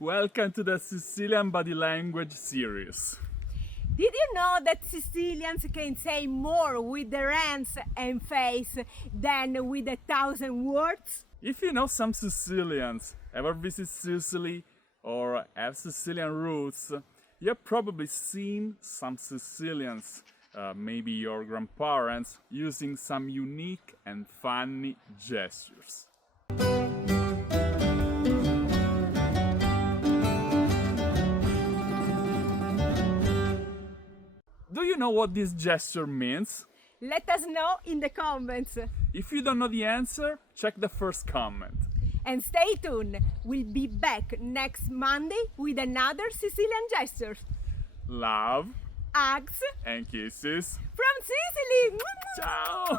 Welcome to the Sicilian Body Language series. Did you know that Sicilians can say more with their hands and face than with 1,000 words? If you know some Sicilians, ever visit Sicily or have Sicilian roots, you've probably seen some Sicilians, maybe your grandparents, using some unique and funny gestures. Do you know what this gesture means? Let us know in the comments. If you don't know the answer, check the first comment. And stay tuned, we'll be back next Monday with another Sicilian Gestures. Love Hugs and kisses. from Sicily! Ciao!